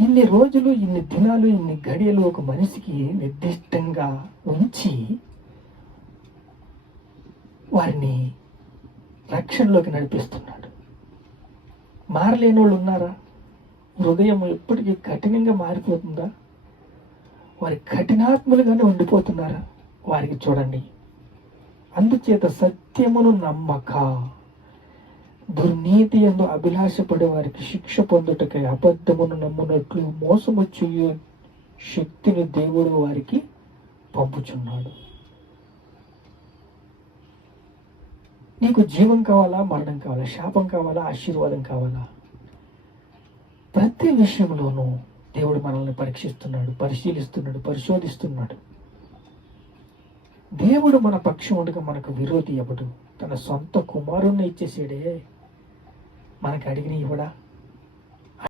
ఇన్ని రోజులు ఇన్ని దినాలు ఇన్ని గడియలు ఒక మనిషికి నిర్దిష్టంగా ఉంచి వారిని రక్షణలోకి నడిపిస్తున్నాడు. మారలేని వాళ్ళు ఉన్నారా హృదయం ఎప్పటికీ కఠినంగా మారిపోతుందా? వారి కఠినాత్ములుగానే ఉండిపోతున్నారా? వారికి చూడండి. అందుచేత సత్యమును నమ్మక. దుర్నీతి ఎందు అభిలాషపడే వారికి శిక్ష పొందుటకై అబద్ధమును నమ్మునట్లు మోసము చేయు శక్తిని దేవుడు వారికి పంపుచున్నాడు. నీకు జీవం కావాలా? మరణం కావాలా? శాపం కావాలా? ఆశీర్వాదం కావాలా? ప్రతి విషయంలోనూ దేవుడు మనల్ని పరీక్షిస్తున్నాడు పరిశీలిస్తున్నాడు పరిశోధిస్తున్నాడు. దేవుడు మన పక్షం ఉండగా మనకు విరోధి ఎవడు? తన సొంత కుమారుణ్ణి ఇచ్చేసాడే మనకు అడిగిన కూడా